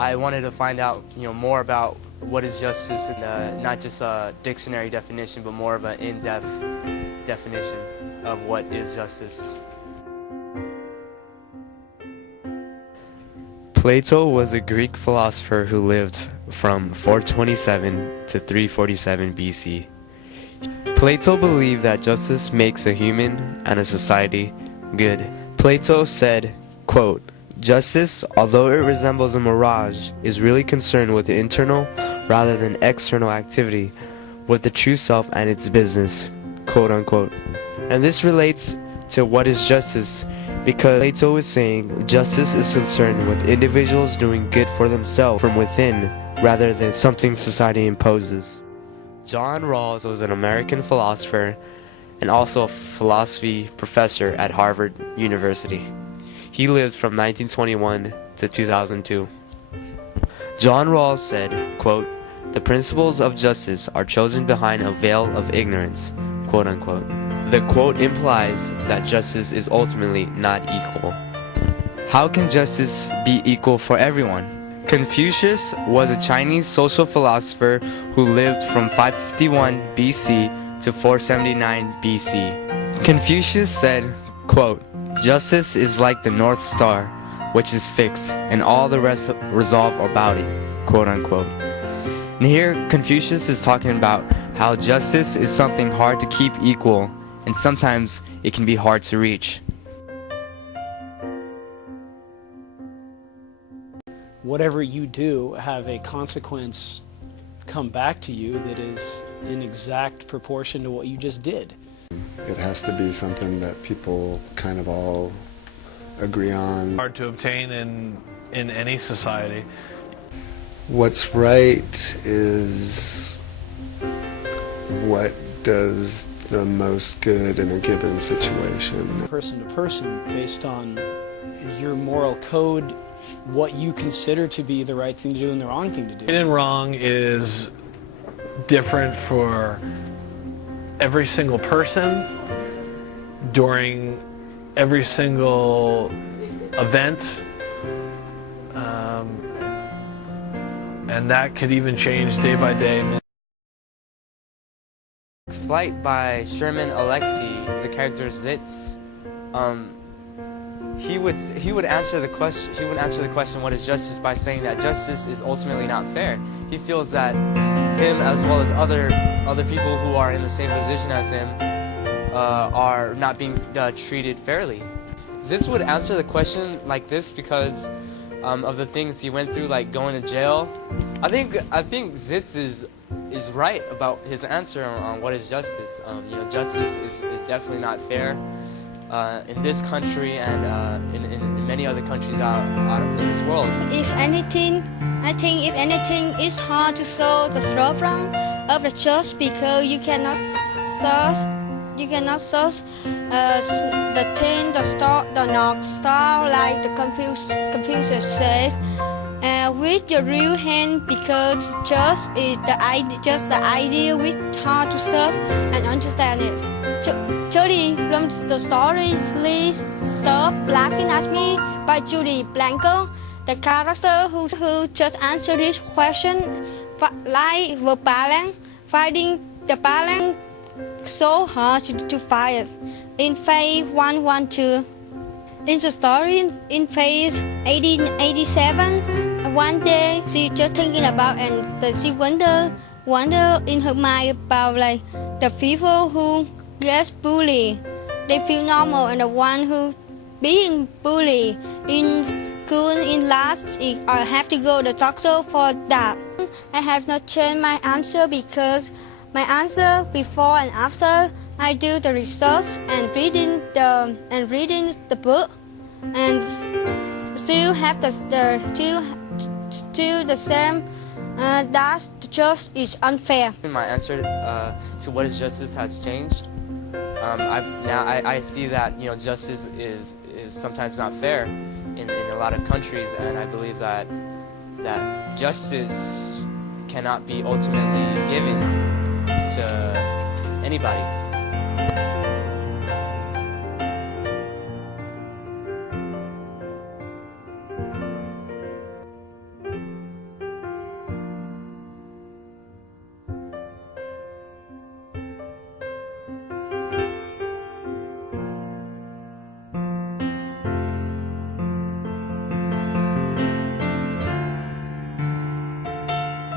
I wanted to find out, more about what is justice, and not just a dictionary definition, but more of an in-depth definition of what is justice. Plato was a Greek philosopher who lived from 427 to 347 BC. Plato believed that justice makes a human and a society good. Plato said, quote, "Justice, although it resembles a mirage, is really concerned with the internal rather than external activity, with the true self and its business," quote unquote. And this relates to what is justice, because Plato is saying justice is concerned with individuals doing good for themselves from within rather than something society imposes. John Rawls was an American philosopher and also a philosophy professor at Harvard University. He lived from 1921 to 2002. John Rawls said, quote, "The principles of justice are chosen behind a veil of ignorance," quote unquote. The quote implies that justice is ultimately not equal. How can justice be equal for everyone? Confucius was a Chinese social philosopher who lived from 551 BC to 479 BC. Confucius said, quote, "Justice is like the North Star, which is fixed, and all the rest revolve about it," quote unquote. And here Confucius is talking about how justice is something hard to keep equal, and sometimes it can be hard to reach. Whatever you do, have a consequence come back to you that is in exact proportion to what you just did. It has to be something that people kind of all agree on. Hard to obtain in any society. What's right is what does the most good in a given situation. Person to person, based on your moral code, what you consider to be the right thing to do and the wrong thing to do. Right and wrong is different for every single person during every single event, and that could even change day by day. Flight by Sherman Alexie, the character Zitz, he would answer the question what is justice by saying that justice is ultimately not fair. He feels that him, as well as other people who are in the same position as him, are not being treated fairly. Zitz would answer the question like this because of the things he went through, like going to jail. I think Zitz is right about his answer on what is justice. Justice is definitely not fair in this country and in many other countries out in this world. If anything, I think if anything, it's hard to solve the problem of the church because you cannot solve the thing, the North Star, like the Confucius says, with your real hand, because just is just the idea which hard to search and understand it. Judy from the story Lee Stop Laughing at Me by Judy Blanco, the character who just answered this question, like the balance, finding the balance so hard to find in phase 112. In the story, in phase 1887, one day she just thinking about and she wonder in her mind about like the people who gets bullied, they feel normal, and the one who being bullied in school in last, I have to go to the doctor for that. I have not changed my answer because my answer before and after I do the research and reading the book, and still have the same. That just is unfair. My answer to what is justice has changed. I see that justice is sometimes not fair in a lot of countries, and I believe that justice cannot be ultimately given to anybody.